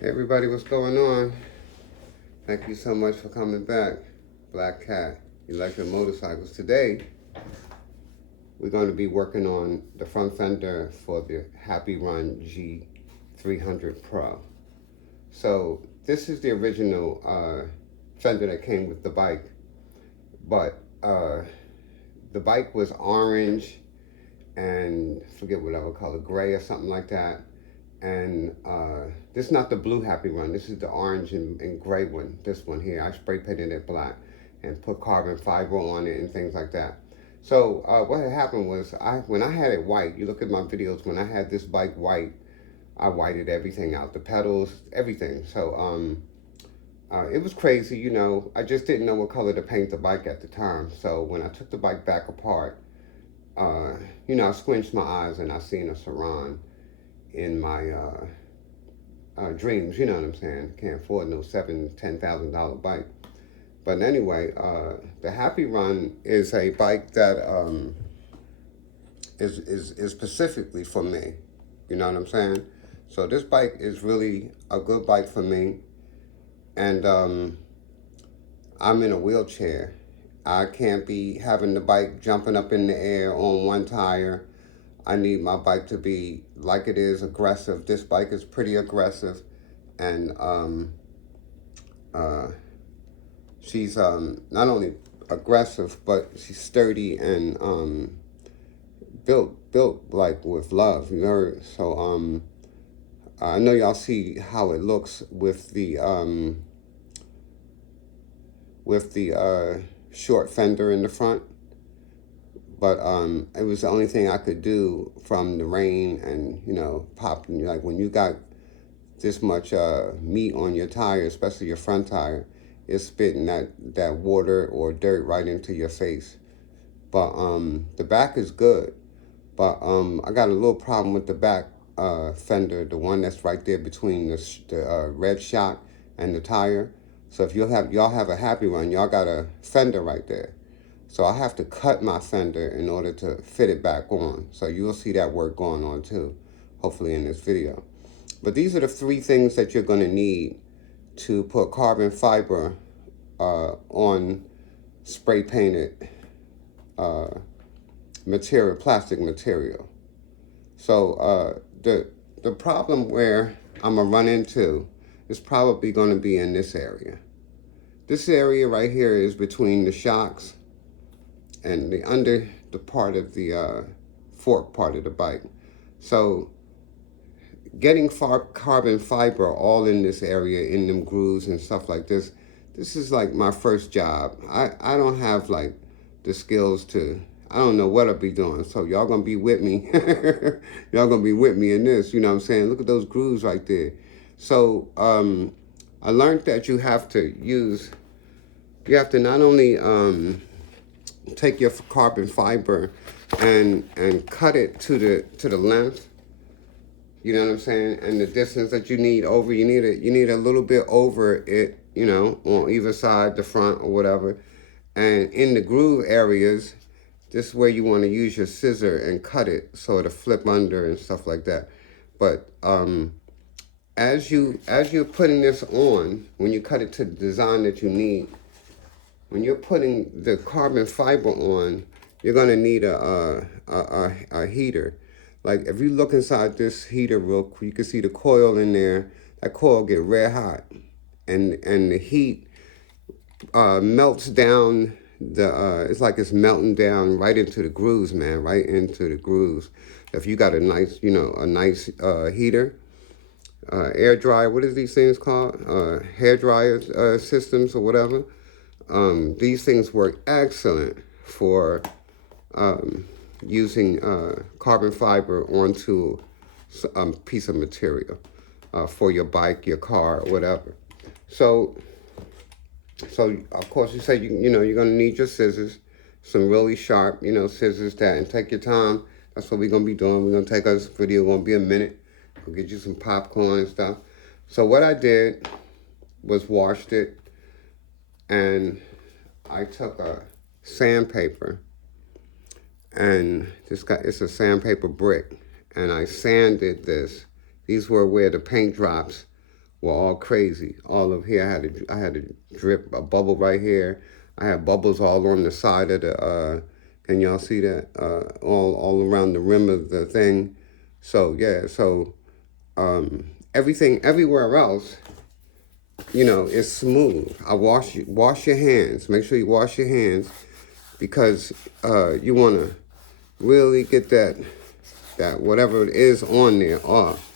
Hey everybody, what's going on? Thank you so much for coming back. Black Cat, Electric Motorcycles. Today, we're going to be working on the front fender for the Happyrun G300 Pro. So, this is the original fender that came with the bike, but the bike was orange and forget whatever color, gray or something like that. And this is not the blue Happyrun. This is the orange and gray one. This one here, I spray painted it black and put carbon fiber on it and things like that. So what had happened was, when I had it white, you look at my videos, when I had this bike white, I whited everything out, the pedals, everything. So it was crazy, you know. I just didn't know what color to paint the bike at the time. So when I took the bike back apart, you know, I squinched my eyes and I seen a Saran in my dreams, you know what I'm saying? Can't afford no $10,000 bike. But anyway, the Happyrun is a bike that is specifically for me. You know what I'm saying? So this bike is really a good bike for me. And I'm in a wheelchair. I can't be having the bike jumping up in the air on one tire. I need my bike to be like it is, aggressive. This bike is pretty aggressive, and she's not only aggressive, but she's sturdy and built like with love. You know, so I know y'all see how it looks with the short fender in the front. But it was the only thing I could do from the rain and, you know, popping. Like when you got this much meat on your tire, especially your front tire, it's spitting that water or dirt right into your face. But the back is good. But I got a little problem with the back fender, the one that's right there between the red shock and the tire. So if y'all have a Happyrun, y'all got a fender right there. So I have to cut my fender in order to fit it back on. So you'll see that work going on too, hopefully in this video. But these are the three things that you're gonna need to put carbon fiber on spray painted material, plastic material. So the problem where I'm gonna run into is probably gonna be in this area. This area right here is between the shocks and the part of the fork part of the bike. So getting carbon fiber all in this area, in them grooves and stuff like this is like my first job. I don't have like the skills to, I don't know what I'll be doing. So y'all gonna be with me. Y'all gonna be with me in this, you know what I'm saying? Look at those grooves right there. So I learned that you have to not only take your carbon fiber and cut it to the length, you know what I'm saying, and the distance that you need over, you need a little bit over it, you know, on either side, the front or whatever. And in the groove areas, this is where you want to use your scissor and cut it so it'll flip under and stuff like that. But as you're putting this on, when you cut it to the design that you need, when you're putting the carbon fiber on, you're gonna need a heater. Like if you look inside this heater real quick, you can see the coil in there. That coil get red hot, and the heat melts down it's like it's melting down right into the grooves, man, right into the grooves. If you got a nice, you know, heater, air dryer, what is these things called? Hair dryer systems or whatever. These things work excellent for using carbon fiber onto a piece of material for your bike, your car, whatever. So of course you say you know you're gonna need your scissors, some really sharp, you know, scissors that, and take your time. That's what we're gonna be doing. We're gonna take us video, gonna be a minute. We'll get you some popcorn and stuff. So what I did was washed it, and I took a sandpaper, and it's a sandpaper brick, and I sanded this. These were where the paint drops were all crazy. All of here, I had to drip a bubble right here. I had bubbles all on the side of the, can y'all see that? All around the rim of the thing. So, yeah, so everything, everywhere else, you know, is smooth. I wash your hands. Make sure you wash your hands because you want to really get that whatever it is on there off.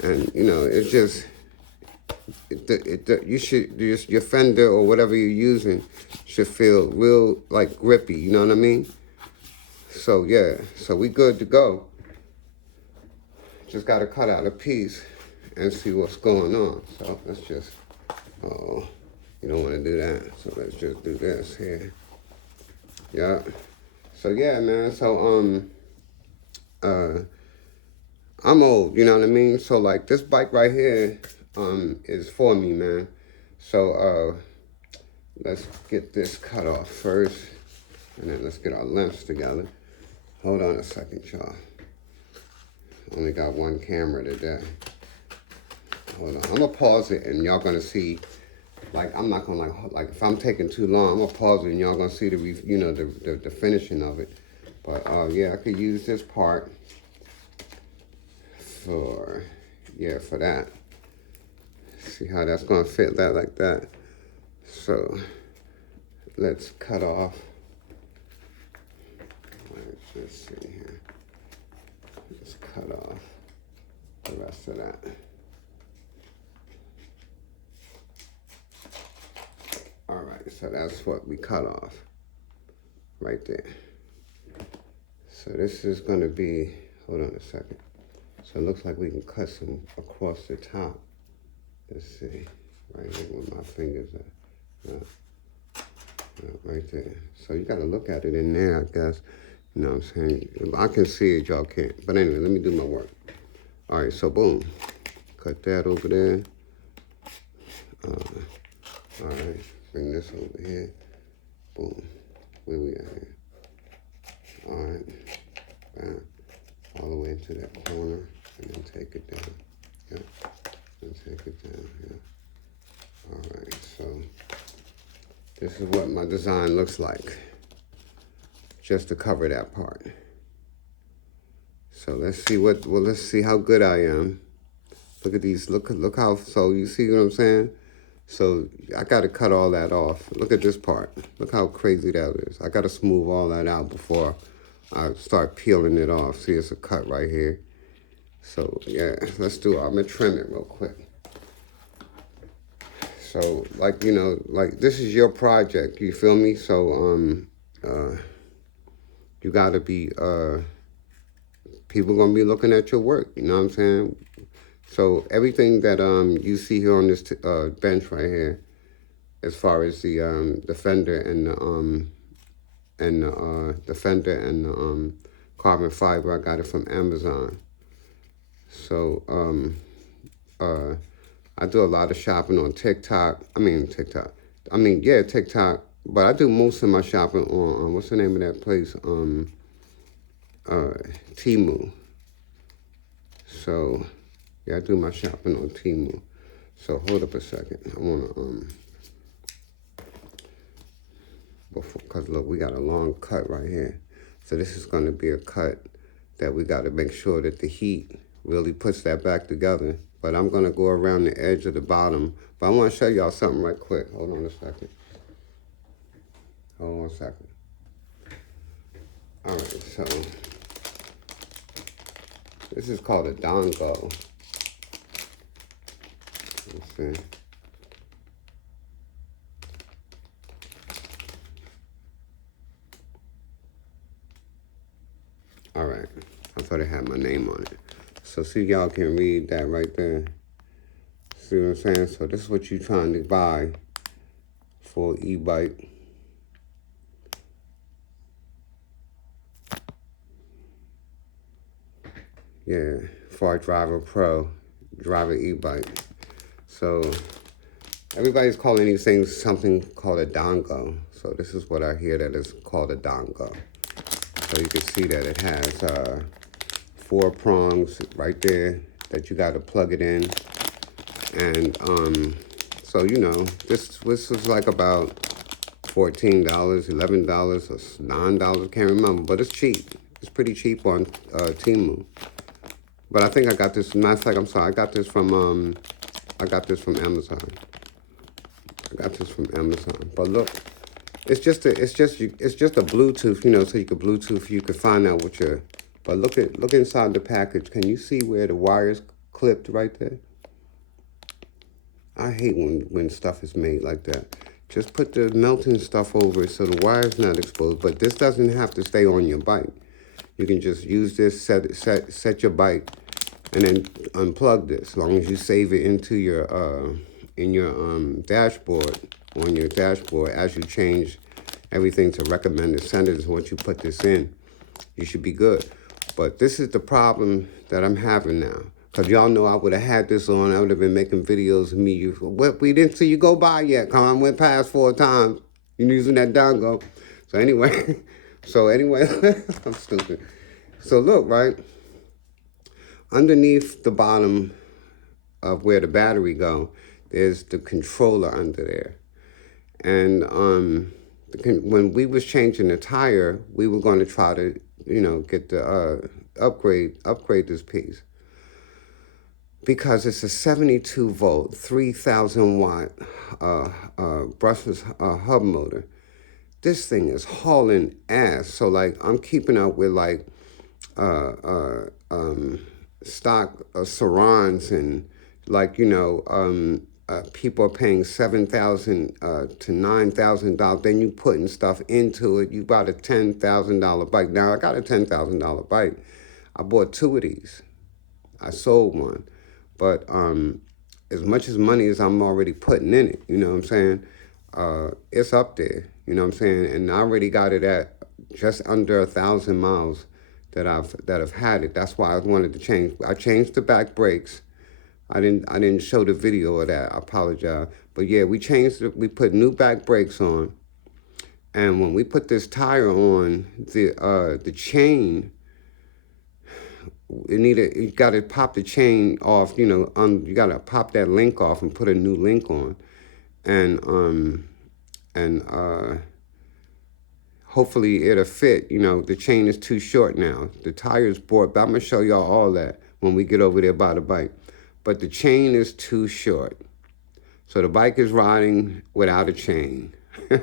And, you know, it's just, you should, your fender or whatever you're using should feel real, like, grippy, you know what I mean? So, yeah, so we good to go. Just got to cut out a piece and see what's going on. So, let's just, oh, you don't want to do that. So, let's just do this here. Yeah. So, yeah, man, so, I'm old, you know what I mean? So, like, this bike right here is for me, man. So, let's get this cut off first, and then let's get our lengths together. Hold on a second, y'all. Only got one camera today. Hold on. I'm going to pause it, and y'all going to see, like, I'm not going to, like, if I'm taking too long, I'm going to pause it, and y'all going to see the, you know, the finishing of it. But, yeah, I could use this part for that. See how that's going to fit that like that. So let's cut off. Let's just see here. Let's cut off the rest of that. All right, so that's what we cut off right there. So this is going to be, hold on a second. So it looks like we can cut some across the top. Let's see, right here with my fingers are. Right there. So you got to look at it in there, I guess. You know what I'm saying? I can see it, y'all can't. But anyway, let me do my work. All right, so boom. Cut that over there. All right, bring this over here. Boom. Where we at here? All right. Bam. All the way into that corner. And then take it down. Yep. And take it down. Yeah. All right, so this is what my design looks like, just to cover that part. So let's see let's see how good I am. Look at these, look how, so you see what I'm saying? So I got to cut all that off. Look at this part. Look how crazy that is. I got to smooth all that out before I start peeling it off. See, it's a cut right here. So yeah, let's do it. I'm gonna trim it real quick. So, like, you know, like, this is your project, you feel me? So, you gotta be, people gonna be looking at your work, you know what I'm saying? So, everything that, you see here on this, bench right here, as far as the fender and the fender and the, carbon fiber, I got it from Amazon. So, I do a lot of shopping on TikTok. TikTok, but I do most of my shopping on, what's the name of that place? Temu. So, yeah, I do my shopping on Temu. So, hold up a second. I want to, because look, we got a long cut right here. So, this is going to be a cut that we got to make sure that the heat really puts that back together. But I'm going to go around the edge of the bottom. But I want to show y'all something right quick. Hold on a second. Hold on a second. All right, so this is called a dongo. Let's see. All right. I thought it had my name on it. So see, y'all can read that right there. See what I'm saying? So this is what you're trying to buy for an e-bike. Yeah, for a driver e-bike. So everybody's calling these things something called a dongo. So this is what I hear that is called a dongo. So you can see that it has 4 prongs right there that you got to plug it in. And so, you know, this was like about $14, $11, or $9, I can't remember, but it's cheap. It's pretty cheap on Temu. But I think I got this, matter of fact, I'm sorry, I got this from Amazon. I got this from Amazon. But look, it's just a Bluetooth, you know, so you could Bluetooth, you could find out what your, but look inside the package. Can you see where the wire's clipped right there? I hate when stuff is made like that. Just put the melting stuff over it so the wire's not exposed. But this doesn't have to stay on your bike. You can just use this, set your bike, and then unplug this. As long as you save it into your dashboard, on your dashboard, as you change everything to recommended settings. Once you put this in, you should be good. But this is the problem that I'm having now. Because y'all know I would have had this on. I would have been making videos of me. We didn't see you go by yet. Come on, went past 4 times. You're using that dongle. So anyway, I'm stupid. So look, right? Underneath the bottom of where the battery go, there's the controller under there. And when we was changing the tire, we were going to try to, you know, get the upgrade this piece. Because it's a 72 volt, 3,000 watt brushless hub motor. This thing is hauling ass. So like I'm keeping up with like stock Sarons, and like, you know, people are paying $7,000 to $9,000. Then you putting stuff into it. You bought a $10,000 bike. Now I got a $10,000 bike. I bought 2 of these. I sold one. But as much as money as I'm already putting in it, you know what I'm saying? It's up there, you know what I'm saying? And I already got it at just under 1,000 miles that I've had it. That's why I wanted to change. I changed the back brakes. I didn't show the video of that. I apologize. But yeah, we put new back brakes on. And when we put this tire on, the chain, you got to pop the chain off, you know, you got to pop that link off and put a new link on. And hopefully it'll fit. You know, the chain is too short now. The tire's bought, but I'm going to show y'all all that when we get over there by the bike. But the chain is too short. So the bike is riding without a chain. I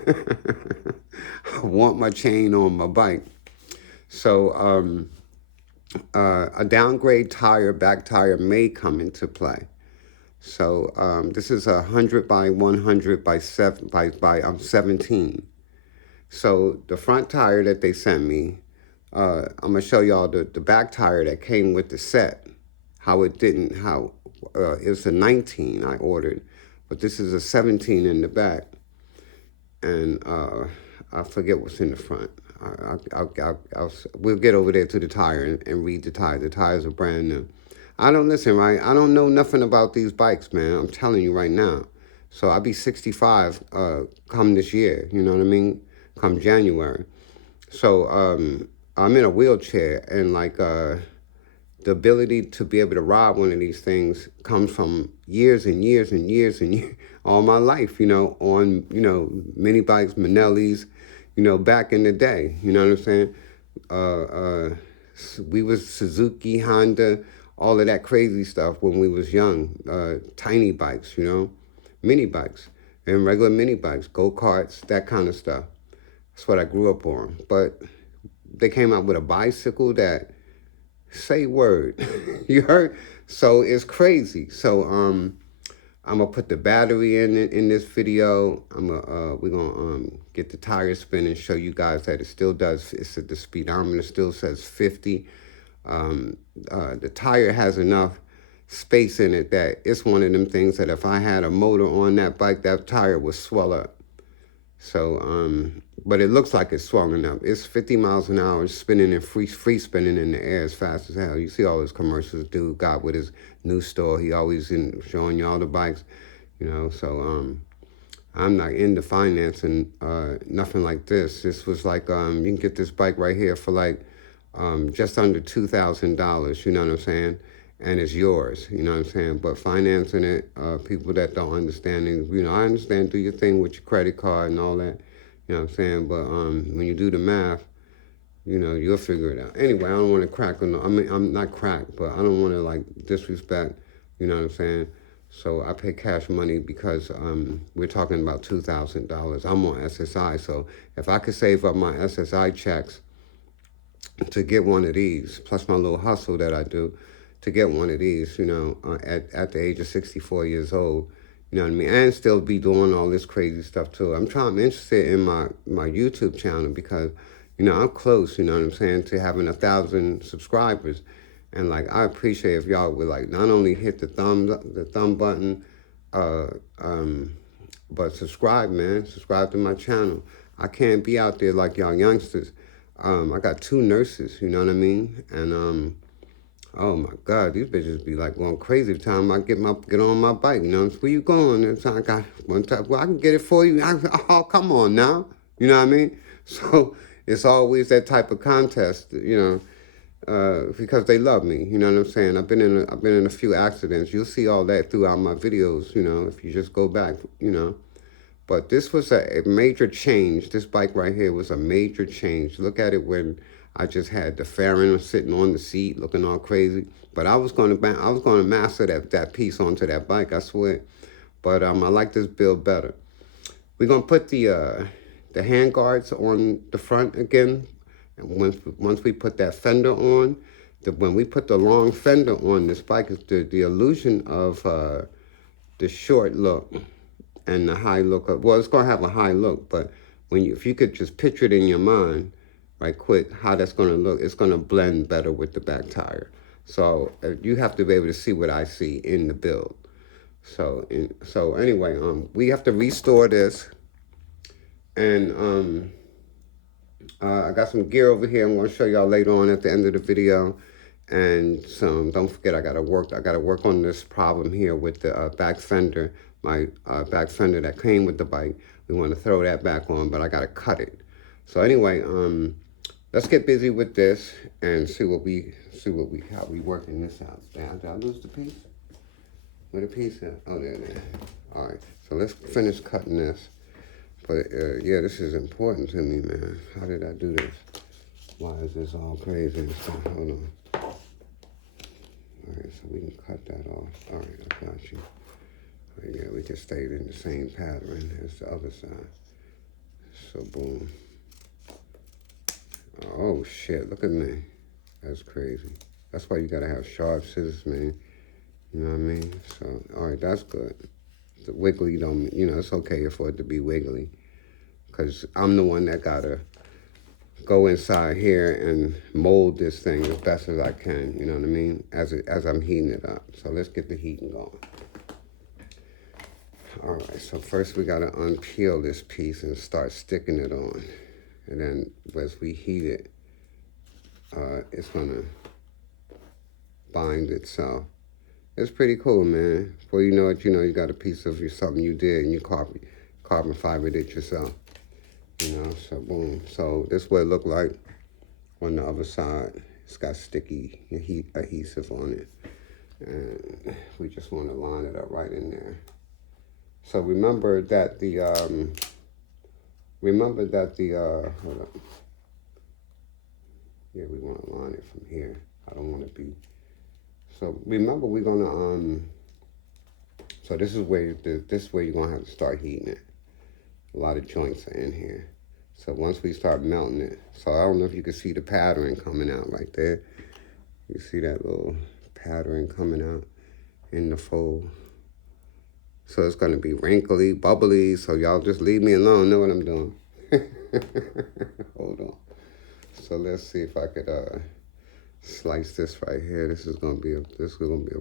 want my chain on my bike. So, a downgrade tire, back tire, may come into play. So this is 100 by 100 by 17. So the front tire that they sent me, I'm gonna show y'all the back tire that came with the set. It's a 19 I ordered, but this is a 17 in the back, and I forget what's in the front. We'll get over there to the tire and read the tire. The tires are brand new. I don't listen, right? I don't know nothing about these bikes, man. I'm telling you right now. So I'll be 65 come this year, you know what I mean? Come January. So I'm in a wheelchair, and like the ability to be able to ride one of these things comes from years and years and years and years, all my life, you know, on, you know, mini bikes, Manellis, you know, back in the day, you know what I'm saying? We was Suzuki, Honda, all of that crazy stuff when we was young. Tiny bikes, you know, mini bikes, and regular mini bikes, go-karts, that kind of stuff. That's what I grew up on. But they came out with a bicycle that, say word, you heard? So it's crazy. So I'm gonna put the battery in this video. We're gonna get the tire spin and show you guys that it still does. It's at the speedometer still says 50. The tire has enough space in it that it's one of them things that if I had a motor on that bike, that tire would swell up. So, but it looks like it's swelling up. It's 50 miles an hour, spinning and free spinning in the air as fast as hell. You see all those commercials dude got with his new store. He always showing you all the bikes, you know. So I'm not into financing nothing like this. This was like you can get this bike right here for like just under $2,000. You know what I'm saying? and it's yours. You know what I'm saying? But financing it, people that don't understand it, you know, I understand, do your thing with your credit card and all that. You know what I'm saying? But when you do the math, you know, you'll figure it out. Anyway, I don't want to crack on. I mean, I'm not crack, but I don't want to like disrespect. You know what I'm saying? So I pay cash money because we're talking about $2,000. I'm on SSI, so if I could save up my SSI checks to get one of these, plus my little hustle that I do to get one of these, you know, at the age of 64 years old, you know what I mean, and still be doing all this crazy stuff too. I'm interested in my YouTube channel because, you know, I'm close, you know what I'm saying, to having 1,000 subscribers. And like, I appreciate if y'all would like not only hit the thumb button, uh, um, but subscribe, man. Subscribe to my channel. I can't be out there like y'all youngsters. I got 2 nurses, you know what I mean? And oh my God, these bitches be like going crazy the time I get on my bike. You know, where you going? And I got one time, well, I can get it for you. Oh, come on now. You know what I mean? So it's always that type of contest, you know, because they love me. You know what I'm saying? I've been in a few accidents. You'll see all that throughout my videos. You know, if you just go back. You know. But this was a major change. This bike right here was a major change. Look at it when I just had the fairing sitting on the seat looking all crazy. But I was going to master that piece onto that bike, I swear. But I like this build better. We're going to put the hand guards on the front again. And once we put that fender on, when we put the long fender on this bike, it's the illusion of the short look and the high look. Well, it's going to have a high look, but if you could just picture it in your mind right quick, how that's going to look, it's going to blend better with the back tire. So you have to be able to see what I see in the build. So anyway, we have to restore this, and I got some gear over here I'm going to show y'all later on at the end of the video. And don't forget, I gotta work on this problem here with the back fender, my back fender that came with the bike. We want to throw that back on, but I gotta cut it. So anyway, let's get busy with this and see how we working this out. Did I lose the piece? Where the piece at? Oh, there. All right, so let's finish cutting this. But yeah, this is important to me, man. How did I do this? Why is this all crazy and stuff? Hold on. All right, so we can cut that off. All right, I got you. All right, yeah, we just stayed in the same pattern as the other side. So boom. Oh shit, look at me. That's crazy. That's why you gotta have sharp scissors, man. You know what I mean? So, all right, that's good. The wiggly don't, you know, it's okay for it to be wiggly. Because I'm the one that gotta go inside here and mold this thing as best as I can, you know what I mean, as I'm heating it up. So let's get the heating going. All right, so first we gotta unpeel this piece and start sticking it on. And then as we heat it, it's gonna bind itself. It's pretty cool, man. Before you know it, you got a piece of something you did and you carbon fibered it yourself. You know, so boom. So this is what it looked like on the other side. It's got sticky adhesive on it. And we just want to line it up right in there. So remember that hold up. Yeah, we want to line it from here. I don't want to be. So remember we're gonna, so this is where you're gonna have to start heating it. A lot of joints are in here. So once we start melting it, so I don't know if you can see the pattern coming out right there. You see that little pattern coming out in the fold. So it's gonna be wrinkly, bubbly, so y'all just leave me alone, know what I'm doing. Hold on. So let's see if I could slice this right here. This is gonna be a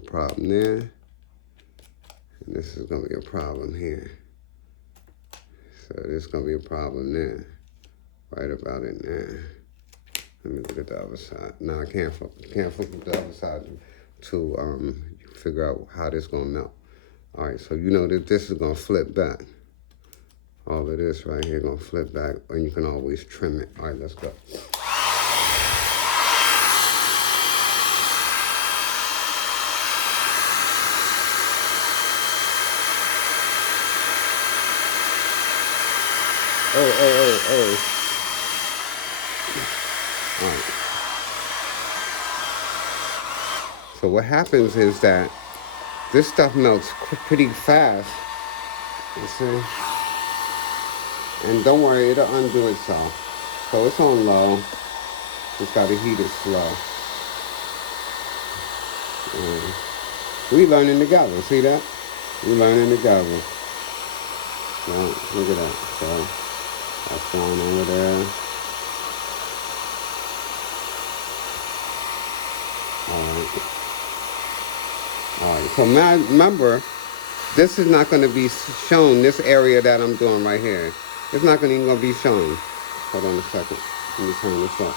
problem there. And this is gonna be a problem here. So this is going to be a problem there, right about in there. Let me look at the other side. No, I can't flip the other side to figure out how this is going to melt. All right, so you know that this is going to flip back. All of this right here going to flip back, and you can always trim it. All right, let's go. Oh. All right. So what happens is that this stuff melts pretty fast. You see? And don't worry, it'll undo itself. So it's on low. Just gotta heat it slow. We learning together. See that? We learning together. So look at that. So that's going over there. All right. So now remember, this is not going to be shown. This area that I'm doing right here, it's not even going to be shown. Hold on a second. Let me turn this up.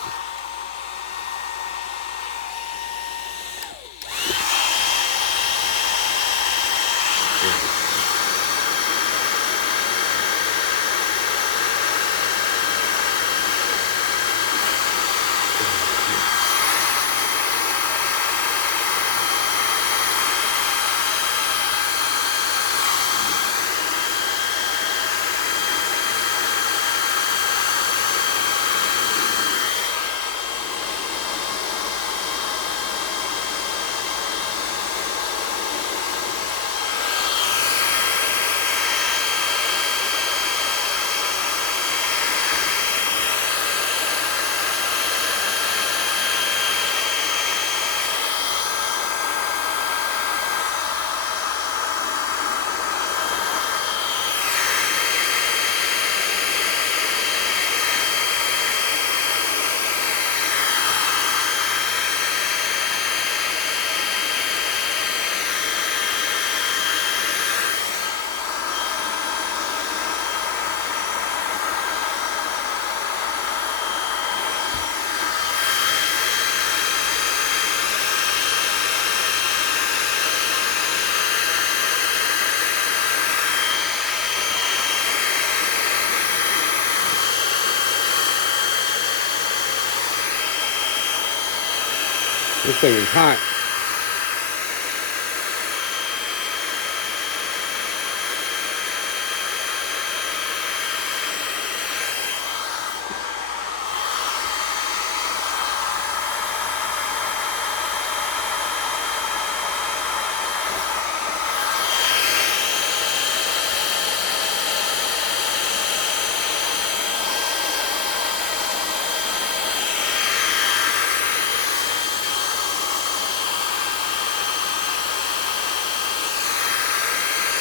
This thing is hot.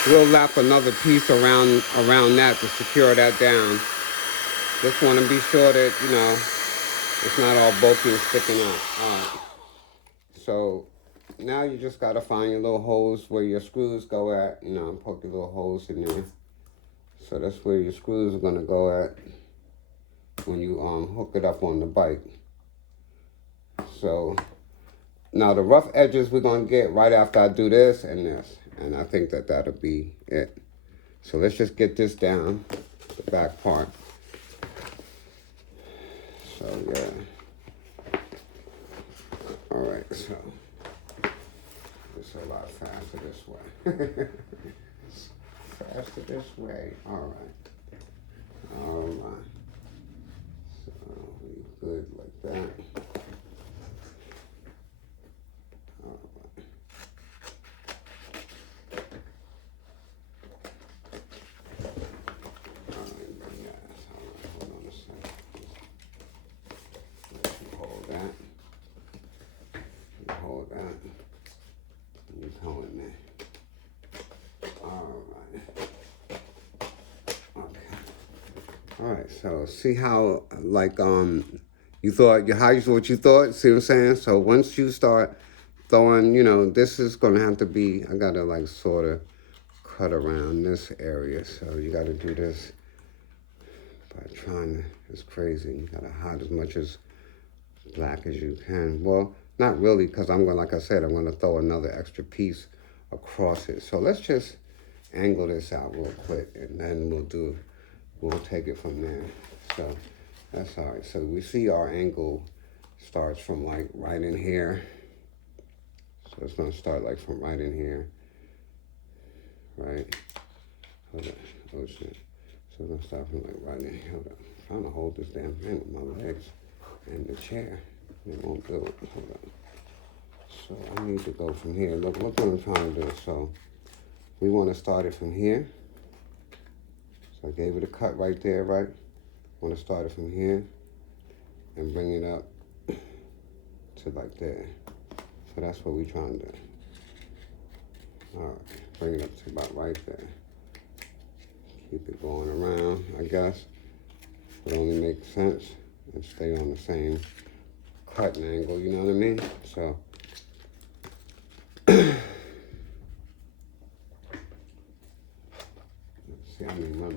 We'll wrap another piece around that to secure that down. Just want to be sure that, you know, it's not all bulky and sticking out. All right. So now you just got to find your little holes where your screws go at. You know, poke your little holes in there. So that's where your screws are going to go at when you hook it up on the bike. So now the rough edges we're going to get right after I do this and this. And I think that that'll be it. So let's just get this down, the back part. So yeah. All right, so it's a lot faster this way. Faster this way. All right. All right. So we good like that. All right, so see how like you thought what you thought, see what I'm saying? So once you start throwing, you know, this is gonna have to be, I gotta like sort of cut around this area. So you gotta do this by trying to, it's crazy. You gotta hide as much as black as you can. Well, not really, because I'm gonna, like I said, I'm gonna throw another extra piece across it. So let's just angle this out real quick and then we'll take it from there. So that's all right. So we see our angle starts from like right in here. So it's gonna start like from right in here, right? Hold on. Oh shit. So I'm gonna start from like right in. Hold up. I'm trying to hold this damn thing with my legs and the chair. It won't do it. Hold up. So I need to go from here. Look what I'm trying to do. So we want to start it from here. So I gave it a cut right there, right? Want to start it from here and bring it up to like there. So that's what we're trying to do. All right, bring it up to about right there. Keep it going around, I guess. It only makes sense and stay on the same cutting angle, you know what I mean? So, let's see, I mean, no.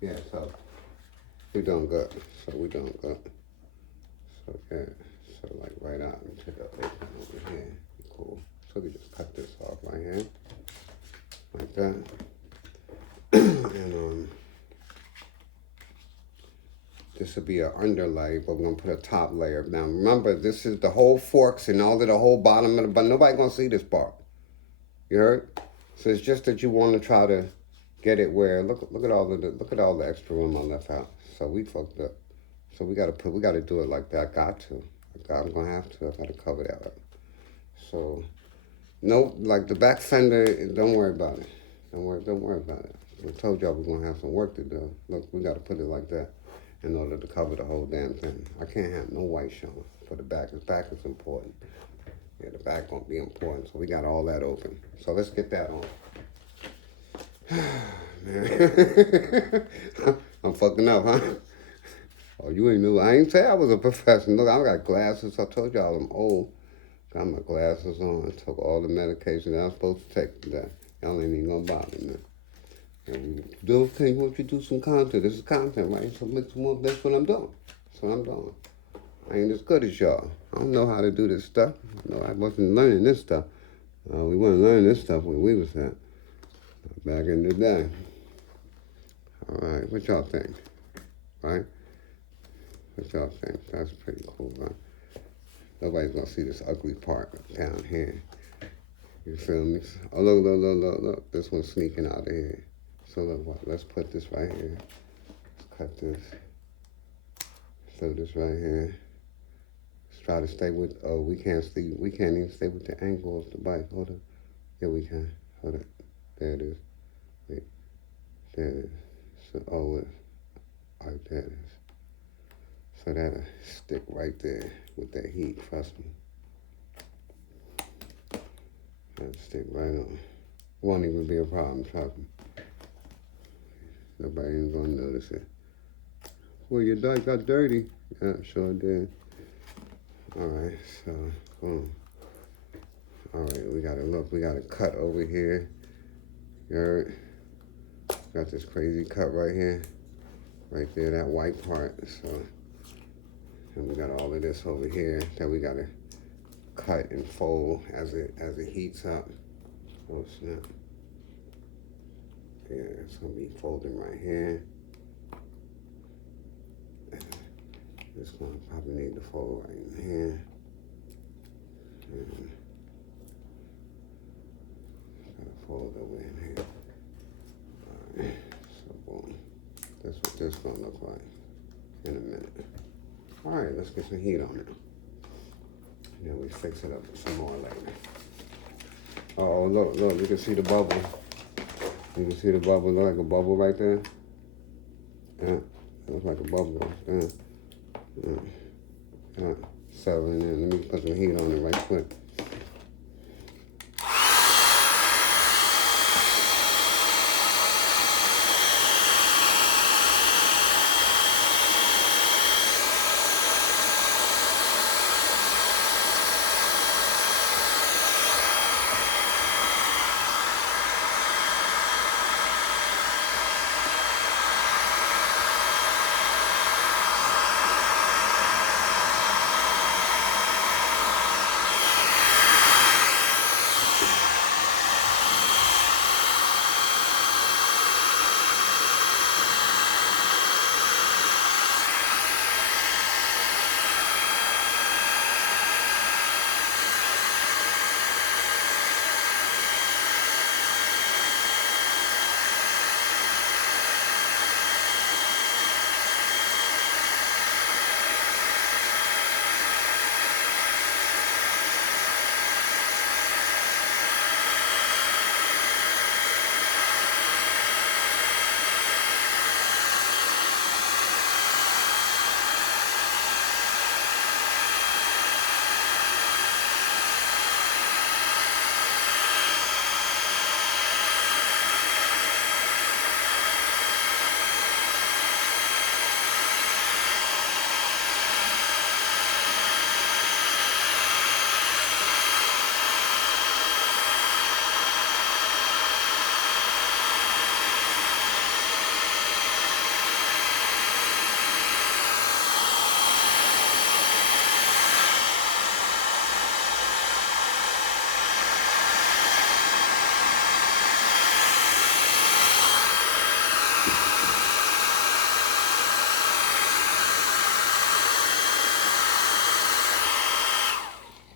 Yeah, so we're doing good. So we're doing good. So, yeah, so like right out into the open over here. Cool. So we just cut this off right here, like that. And this will be an underlay, but we're gonna put a top layer. Now remember, this is the whole forks and all of the whole bottom of the, but nobody gonna see this part. You heard? So it's just that you want to try to get it where look at all the extra room I left out. So we fucked up. So we gotta do it like that. I'm gonna have to. I gotta cover that up. So no, like the back fender, don't worry about it. Don't worry about it. I told y'all we're gonna have some work to do. Look, we gotta put it like that in order to cover the whole damn thing. I can't have no white showing for the back. The back is important. Yeah, the back gonna be important. So we got all that open. So let's get that on. Man. I'm fucking up, huh? Oh, you ain't knew. I ain't say I was a professional. Look, I got glasses. I told y'all I'm old. Got my glasses on. I took all the medication that I was supposed to take today. Y'all ain't even gonna bother me. And do okay, you want you to do some content. This is content, right? So make some more. That's what I'm doing. That's what I'm doing. I ain't as good as y'all. I don't know how to do this stuff. No, I wasn't learning this stuff. We weren't learning this stuff when we was at back in the day. All right, what y'all think? Right? What y'all think? That's pretty cool, right? Nobody's gonna see this ugly part down here. You feel me? Oh, look. This one's sneaking out of here. So look, what? Let's put this right here. Let's cut this. Throw this right here. Let's try to stay with, oh, we can't even stay with the angle of the bike. Hold up. Yeah, we can. Hold up. There it is. Wait. There it is. So, oh, all right, there it is. So that'll stick right there with that heat, trust me. That'll stick right on. Won't even be a problem, trust me. Nobody ain't gonna notice it. Well, your dog got dirty. Yeah, sure did. All right, so, boom. All right, we gotta cut over here. You heard? Got this crazy cut right here. Right there, that white part. So, and we got all of this over here that we gotta cut and fold as it heats up. Oh snap. Yeah, it's gonna be folding right here. This one probably need to fold right in here. And gotta fold over in here. Alright, so boom. That's what this gonna look like in a minute. Alright, let's get some heat on it. And then we fix it up some more later. Oh, look, you can see the bubble. You can see the bubble, look like a bubble right there. Yeah, it looks like a bubble. Yeah. Settling in. Let me put some heat on it right quick.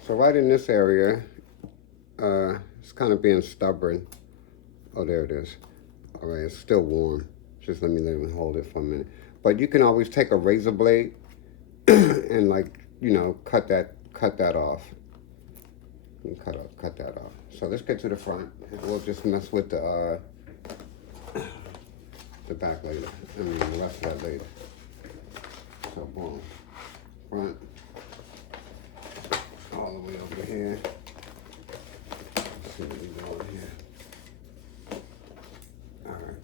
So right in this area, it's kind of being stubborn. Oh, there it is. All right, it's still warm. Just let me hold it for a minute. But you can always take a razor blade and, like, you know, cut that off. You cut that off. So let's get to the front. We'll just mess with the back later. I mean, the rest of that later. So boom, front, all the way over here. Let's see what we got here. All right,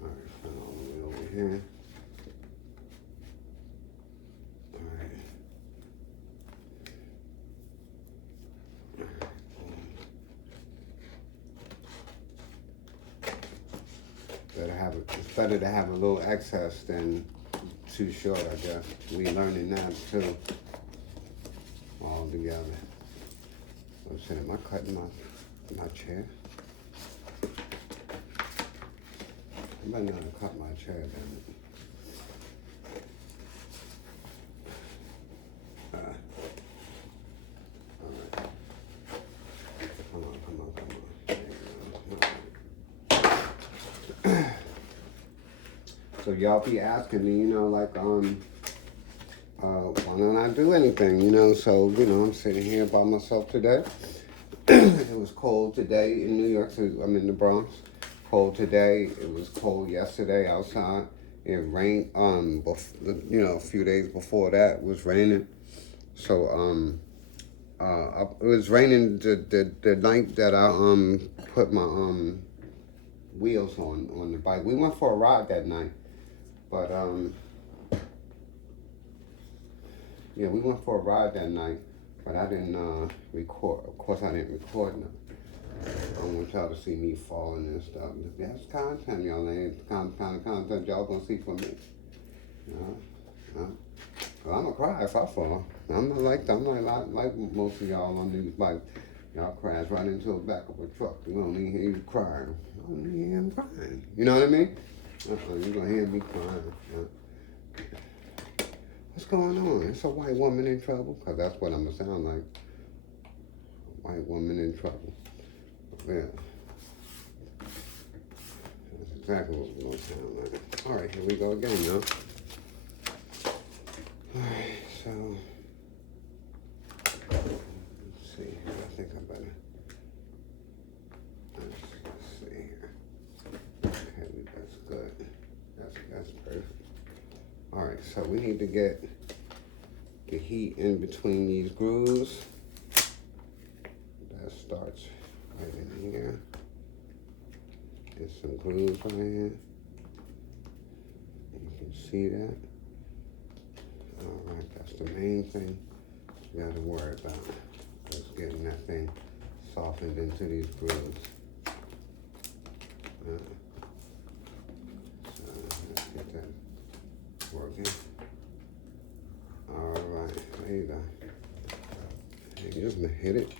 front all the way over here. All right. It's better to have a little excess than too short, I guess. We learning that too, all together. I'm saying, am I cutting my chair? I might not have cut my chair, damn it. All right. Come on. So y'all be asking me, you know, like, why don't I do anything, you know? So, you know, I'm sitting here by myself today. It was cold today in New York. So I'm in the Bronx. Cold today. It was cold yesterday outside. It rained, you know, a few days before that it was raining. So, it was raining the night that I, put my, wheels on the bike. We went for a ride that night. But, yeah, we went for a ride that night, but I didn't record. Of course, I didn't record nothing. I don't want y'all to see me falling and stuff. That's content, y'all. Ain't kind of content y'all gonna see from me. You know? Well, I'm gonna cry if I fall. I'm not like most of y'all on these bikes. Y'all crash right into the back of a truck. You don't even hear you crying. I don't even hear him crying. You know what I mean? You're gonna hear me crying. Yeah. What's going on? It's a white woman in trouble? Because that's what I'm gonna sound like. A white woman in trouble. Yeah. That's exactly what we're gonna sound like. All right, here we go again, y'all. All right, so let's see here. I think I better. Let's see here. Okay, that's good. That's perfect. All right, so we need to get the heat in between these grooves. That starts right in here. There's some grooves right here. You can see that. All right, that's the main thing you got to worry about. Just getting that thing softened into these grooves. So let's get that working. All right, there you go. And you're just gonna hit it.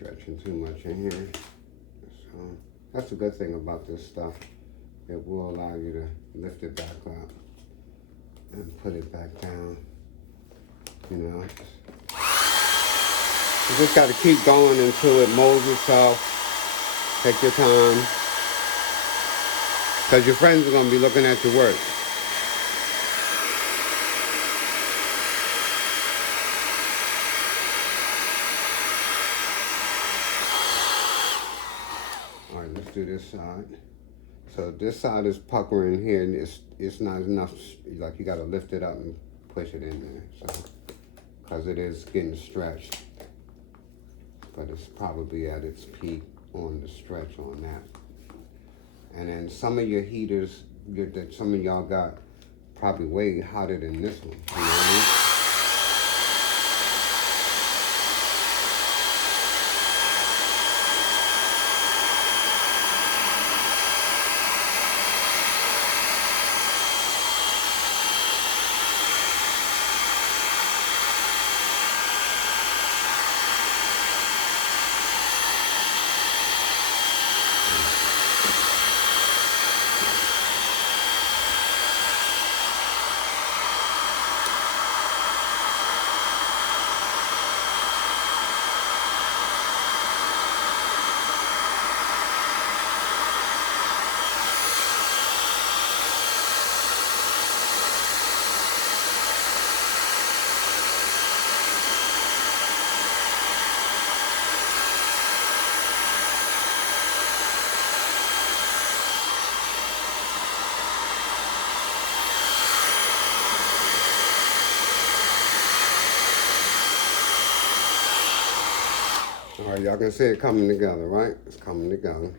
Stretching too much in here. So that's the good thing about this stuff. It will allow you to lift it back up and put it back down. You know, you just got to keep going until it molds itself. Take your time, because your friends are going to be looking at your work. All right, let's do this side. So this side is puckering here, and it's not enough. Like, you got to lift it up and push it in there. So, because it is getting stretched, but it's probably at its peak on the stretch on that. And then some of your heaters that some of y'all got probably way hotter than this one. You know what I mean? All right, y'all can see it coming together, right? It's coming together.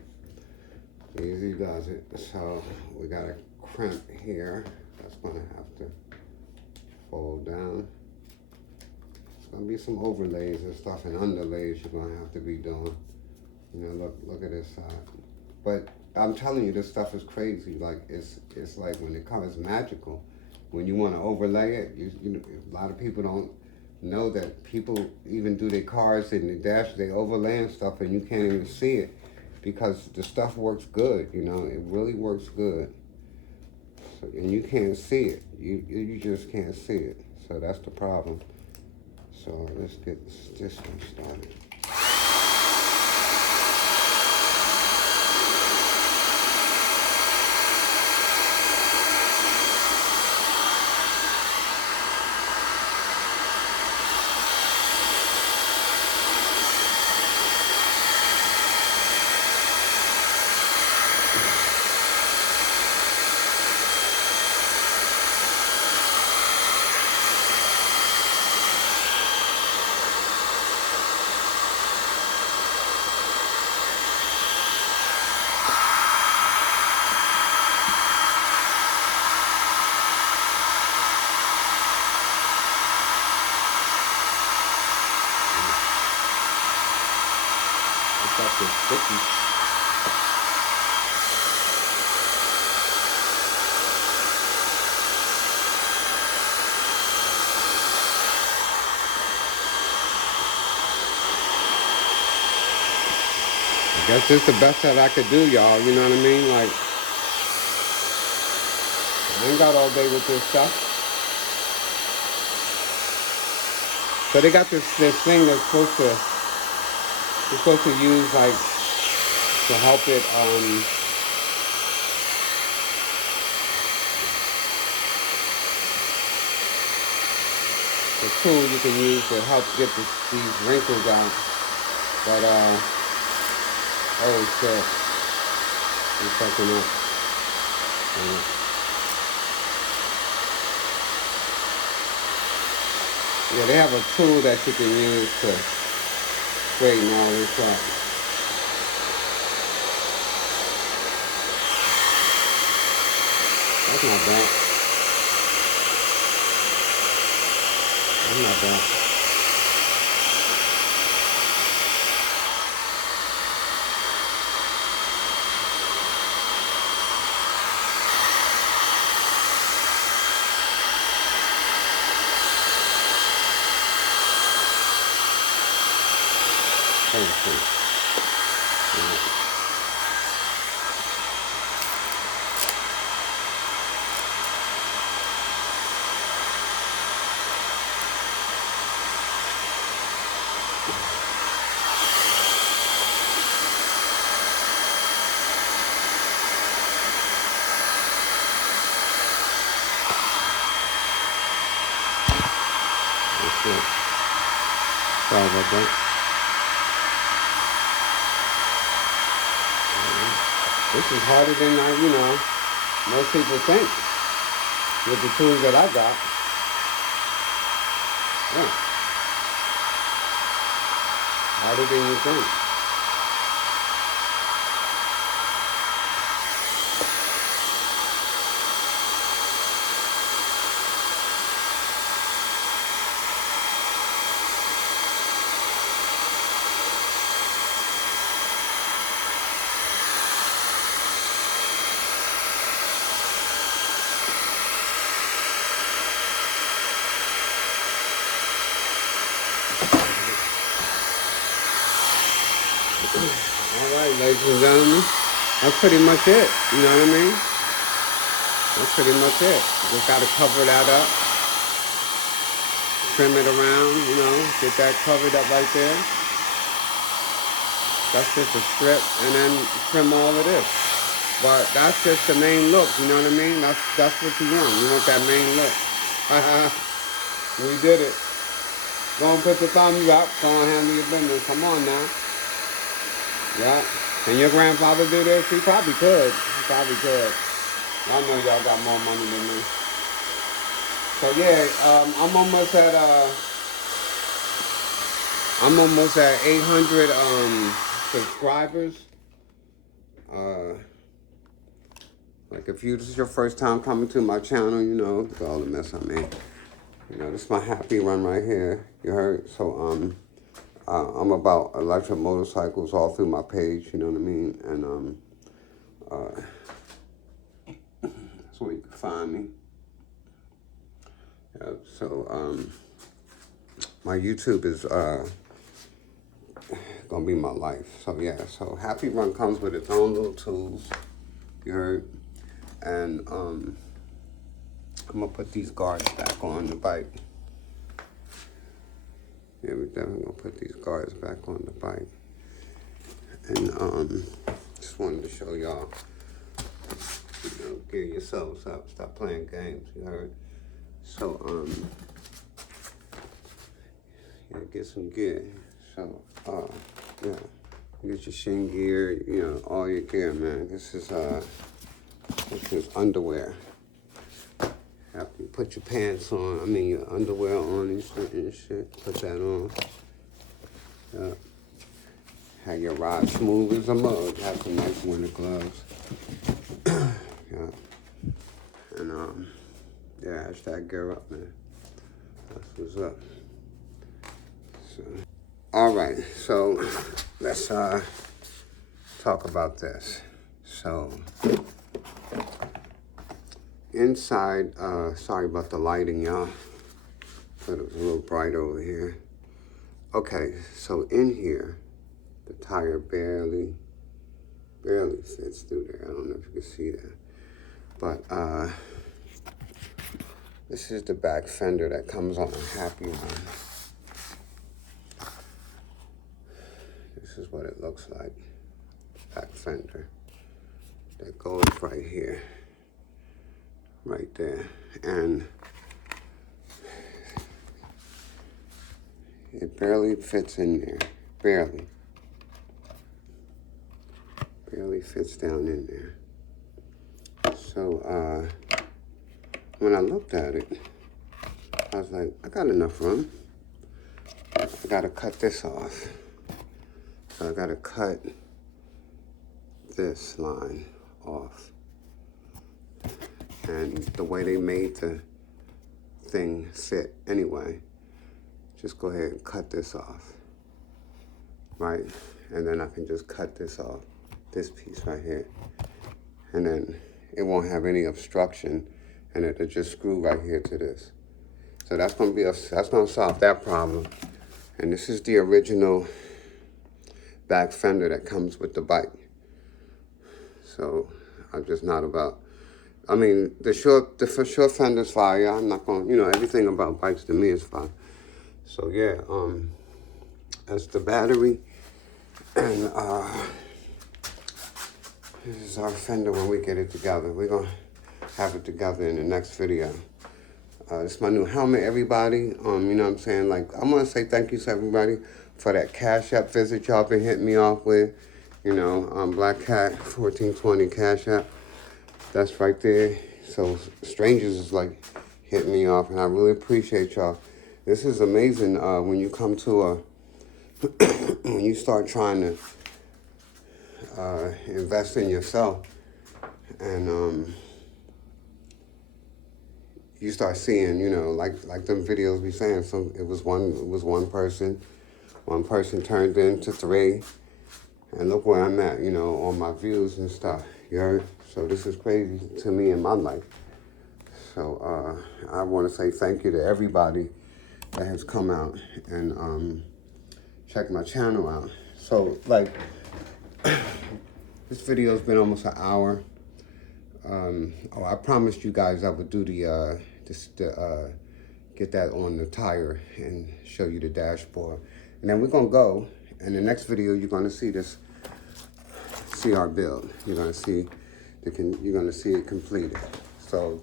Easy does it. So we got a crimp here. That's gonna have to fold down. It's gonna be some overlays and stuff and underlays you're gonna have to be doing. You know, look at this side. But I'm telling you, this stuff is crazy. Like it's like when it comes, it's magical. When you want to overlay it, you know, a lot of people don't know that people even do their cars in the dash, they overlay and stuff, and you can't even see it because the stuff works good. You know, it really works good. So, and you can't see it. You just can't see it. So that's the problem. So let's get this one started. Stuff is sticky. I guess it's the best that I could do, y'all. You know what I mean? Like, I ain't got all day with this stuff. So they got this thing that's supposed to, you're supposed to use like to help it the tool you can use to help get these wrinkles out. But oh shit, it's fucking up. Yeah, they have a tool that you can use to straighten all this up. That's not bad. That's not bad. Sorry about that. This is harder than most people think with the tools that I got. Yeah. Harder than you think. All right, ladies and gentlemen, that's pretty much it. You know what I mean? That's pretty much it. Just got to cover that up, trim it around, you know, get that covered up right there. That's just a strip, and then trim all of this. But that's just the main look, you know what I mean? That's what you want. You want that main look. We did it. Go and put the thumbs up. Go and handle your business. Come on now. Yeah. Can your grandfather do this? He probably could. He probably could. I know y'all got more money than me. So yeah, I'm almost at 800 subscribers. Like if this is your first time coming to my channel, you know, all the mess I made. You know, this is my Happyrun right here. You heard? So I'm about electric motorcycles all through my page, you know what I mean? And that's where you can find me. Yeah, so my YouTube is gonna be my life. So yeah, so Happyrun comes with its own little tools, you heard? And I'm gonna put these guards back on the bike. Yeah, we're definitely gonna put these guards back on the bike. And just wanted to show y'all, you know, gear yourselves up, stop playing games, you heard? So yeah, get some gear. So yeah, get your shin gear, you know, all your gear, man. This is underwear. After you put your pants on, I mean your underwear on and shit, put that on. Yeah. Have your ride smooth as a mug. Have some nice winter gloves. Yeah. And yeah, hashtag gear up, man. That's what's up. So, all right, so let's talk about this. So inside, sorry about the lighting, y'all, but it was a little bright over here. Okay, so in here, the tire barely fits through there. I don't know if you can see that, but this is the back fender that comes on a Happyrun. This is what it looks like, back fender. That goes right here, right there, and it barely fits in there, barely fits down in there. So when I looked at it, I was like, I got enough room. I gotta cut this off. So I gotta cut this line off. And the way they made the thing fit anyway, just go ahead and cut this off, right? And then I can just cut this off, this piece right here. And then it won't have any obstruction, and it'll just screw right here to this. So that's gonna solve that problem. And this is the original back fender that comes with the bike. So I'm just not about, I mean, the short fender's fire. I'm not going, you know, everything about bikes to me is fine. So yeah, that's the battery, and this is our fender when we get it together. We're gonna have it together in the next video. This is my new helmet, everybody. You know what I'm saying? Like, I want to say thank you to everybody for that Cash App visit y'all been hitting me off with. You know, Black Cat 1420 Cash App. That's right there. So strangers is like hitting me off, and I really appreciate y'all. This is amazing when you come to a, when you start trying to invest in yourself, and you start seeing, you know, like them videos be saying. So it was one person turned into three, and look where I'm at, you know, on my views and stuff. You heard? So this is crazy to me in my life. So I want to say thank you to everybody that has come out and checked my channel out. So like, this video's been almost an hour. Oh, I promised you guys I would do the get that on the tire and show you the dashboard, and then we're gonna go. In the next video, you're gonna see our build. You're gonna see it completed. So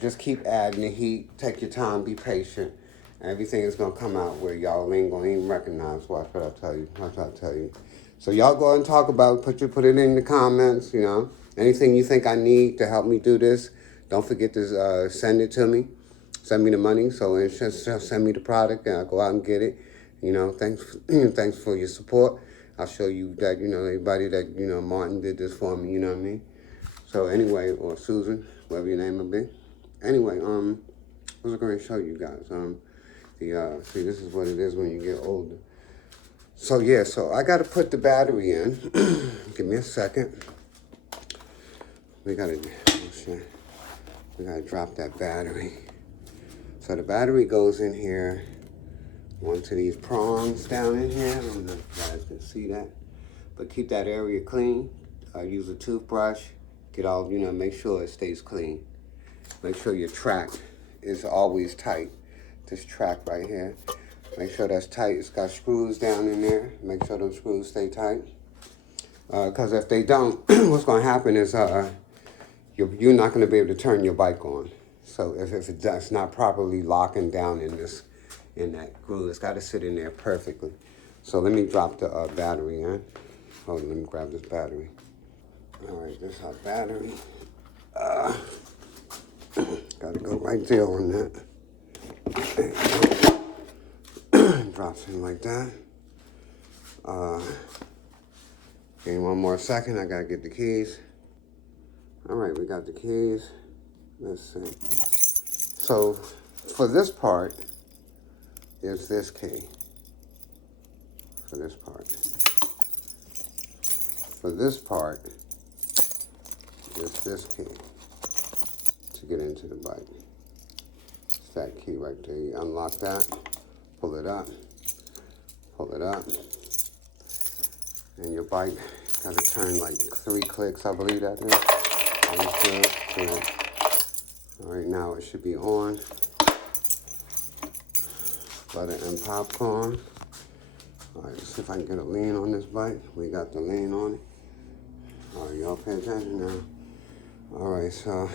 just keep adding the heat. Take your time. Be patient. Everything is gonna come out where y'all ain't gonna even recognize. Watch what I tell you. Watch what I tell you. So y'all go and talk about. Put it in the comments. You know, anything you think I need to help me do this. Don't forget to send it to me. Send me the money. So it's just send me the product, and I'll go out and get it. You know, thanks for your support. I'll show you that, you know, everybody that, you know, Martin did this for me. You know what I mean? So anyway, or Susan, whatever your name will be. Anyway, what was I going to show you guys? See, this is what it is when you get older. So yeah, so I got to put the battery in. Give me a second. We got to drop that battery. So the battery goes in here, onto these prongs down in here. I don't know if you guys can see that, but keep that area clean. Use a toothbrush. Get all, you know, make sure it stays clean. Make sure your track is always tight. This track right here. Make sure that's tight. It's got screws down in there. Make sure those screws stay tight. Because if they don't, what's going to happen is you're not going to be able to turn your bike on. So if it's not properly locking down in that groove, it's got to sit in there perfectly. So let me drop the battery in. Hold on, let me grab this battery. All right, this is our battery. Gotta go right there on that. Drops in like that. Give me one more second. I gotta get the keys. All right, we got the keys. Let's see. So for this part is this key. For this part. For this part is this key to get into the bike. It's that key right there. You unlock that, pull it up, and your bike got to turn like 3 clicks, I believe that is. Good. All right, now it should be on. Butter and popcorn. All right, let's see if I can get a lean on this bike. We got the lean on it. All right, y'all pay attention now. All right, so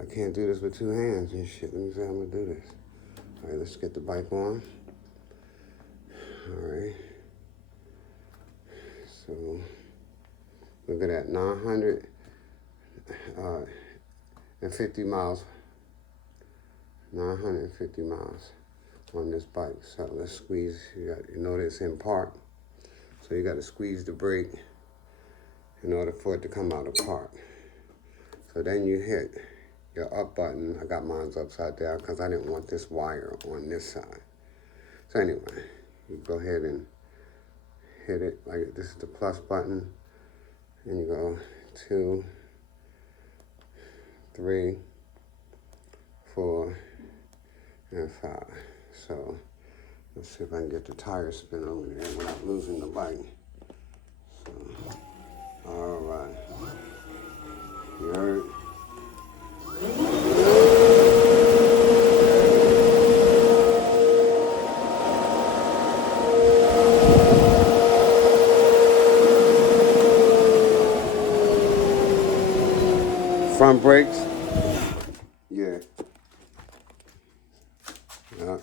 I can't do this with 2 hands and shit. Let me see how I'm gonna do this. All right, let's get the bike on. All right. So look at that, 950 miles. 950 miles on this bike. So let's squeeze. You know that it's in park. So you got to squeeze the brake in order for it to come out of park. So then you hit your up button. I got mine upside down because I didn't want this wire on this side. So anyway, you go ahead and hit it. Like this is the plus button. And you go 2, 3, 4, and 5. So let's see if I can get the tire spin over there without losing the bike. So, all right. You heard? Front brakes. Yeah. Yeah.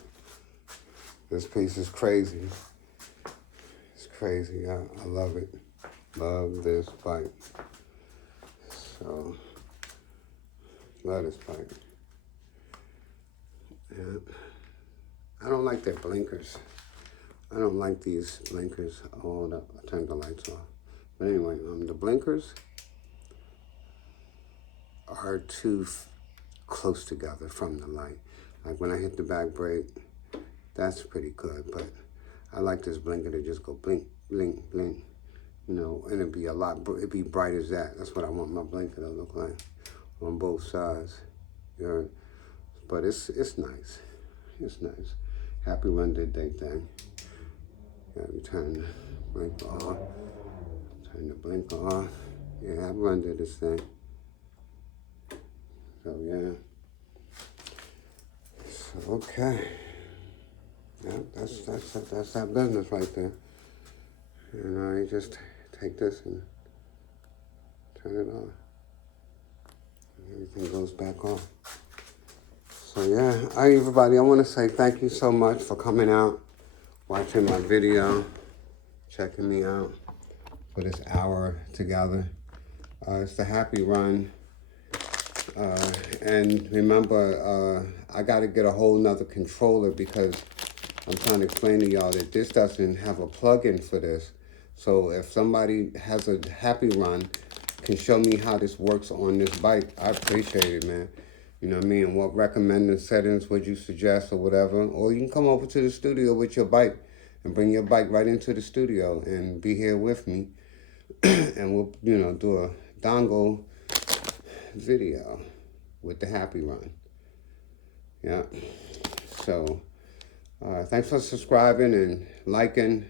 This piece is crazy. It's crazy. I love it. Love this bike. So, love this bike. Yep. I don't like their blinkers. I don't like these blinkers. Hold up, I turned the lights off. But anyway, the blinkers are too close together from the light. Like when I hit the back brake, that's pretty good. But I like this blinker to just go blink, blink, blink. You know, and it'd be bright as that. That's what I want my blinker to look like on both sides. You know? But it's nice. It's nice. Happyrun did their thing. Yeah, we turn the blink off. Turn the blink off. Yeah, Happyrun did this thing. So yeah. So okay. Yeah, that's that business right there. You know, you just take this and turn it on. Everything goes back on. So yeah, everybody, I want to say thank you so much for coming out, watching my video, checking me out for this hour together. It's the Happyrun. And remember, I got to get a whole nother controller because I'm trying to explain to y'all that this doesn't have a plug-in for this. So if somebody has a Happyrun, can show me how this works on this bike, I appreciate it, man. You know what I mean? What recommended settings would you suggest or whatever? Or you can come over to the studio with your bike and bring your bike right into the studio and be here with me. And we'll, you know, do a dongle video with the Happyrun. Yeah. So, thanks for subscribing and liking.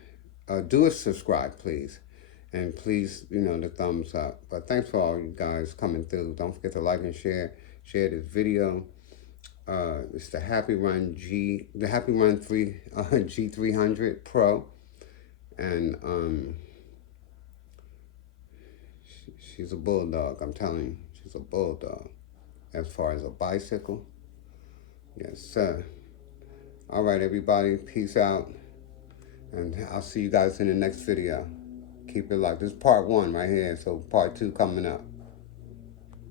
Do a subscribe, please. And please, you know, the thumbs up. But thanks for all you guys coming through. Don't forget to like and share this video. It's the Happyrun G300 Pro. And she's a bulldog, I'm telling you. She's a bulldog. As far as a bicycle. Yes, sir. All right, everybody. Peace out. And I'll see you guys in the next video. Keep it locked. This is part 1 right here. So part 2 coming up.